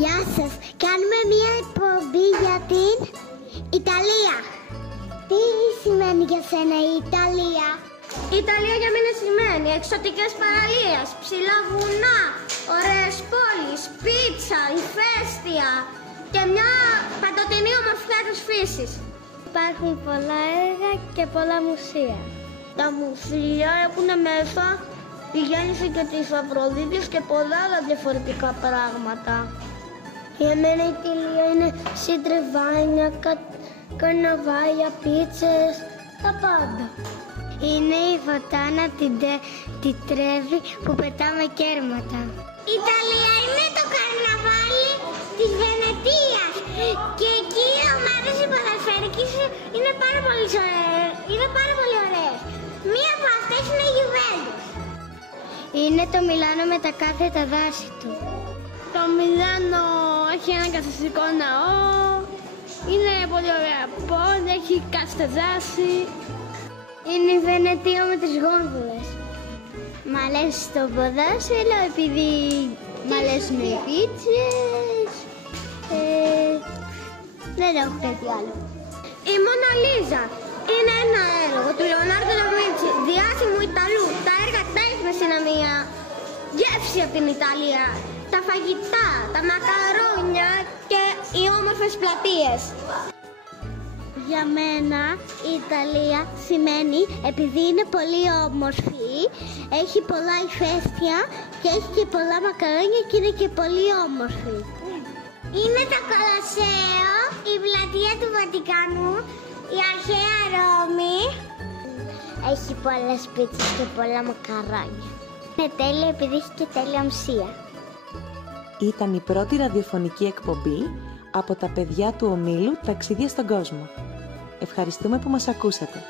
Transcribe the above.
Γεια σας, κάνουμε μία εκπομπή για την Ιταλία. Τι σημαίνει για σένα η Ιταλία? Η Ιταλία για μένα σημαίνει εξωτικές παραλίες, ψηλά βουνά, ωραίες πόλεις, πίτσα, ηφαίστεια και μια παντοτινή ομορφιά της φύσης. Υπάρχουν πολλά έργα και πολλά μουσεία. Τα μουσεία έχουν μέσα τη γέννηση και της Αφροδίτης και πολλά άλλα διαφορετικά πράγματα. Για μένα η Ιταλία είναι συντριβάνια, καρναβάλια, πίτσες, τα πάντα. Είναι η Φωτάνα τη Τρέβη που πετάμε κέρματα. Η Ιταλία είναι το καρναβάλι της Βενετίας και εκεί οι ομάδες οι ποδοσφαιρικές είναι πάρα πολύ ωραίες. Μία από αυτές είναι η Juventus. Είναι το Μιλάνο με τα κάθετα δάση του. Το Μιλάνο έχει ένα καθιστικό ναό, είναι πολύ ωραία πόλη, έχει κάθετα δάση. Είναι η Βενετία με τις γόνδολες. Μ' αρέσει το ποδόσφαιρο επειδή μ' αρέσουν οι πίτσες. Δεν έχω κάτι άλλο. Η Μόνα Λίζα είναι ένα έργο του Λεωνάρντο ντα Βίντσι, διάσημου Ιταλού. Τα έργα τέχνης είναι μια γεύση από την Ιταλία. Τα φαγητά, τα μακαρόνια και οι όμορφες πλατείες. Για μένα η Ιταλία σημαίνει, επειδή είναι πολύ όμορφη, έχει πολλά ηφαίστεια και έχει και πολλά μακαρόνια και είναι και πολύ όμορφη. Είναι το Κολοσσέο, η πλατεία του Βατικανού, η αρχαία Ρώμη. Έχει πολλές πίτσες και πολλά μακαρόνια. Είναι τέλειο επειδή έχει και τέλεια μουσεία. Ήταν η πρώτη ραδιοφωνική εκπομπή από τα παιδιά του ομίλου Ταξίδια στον κόσμο. Ευχαριστούμε που μας ακούσατε.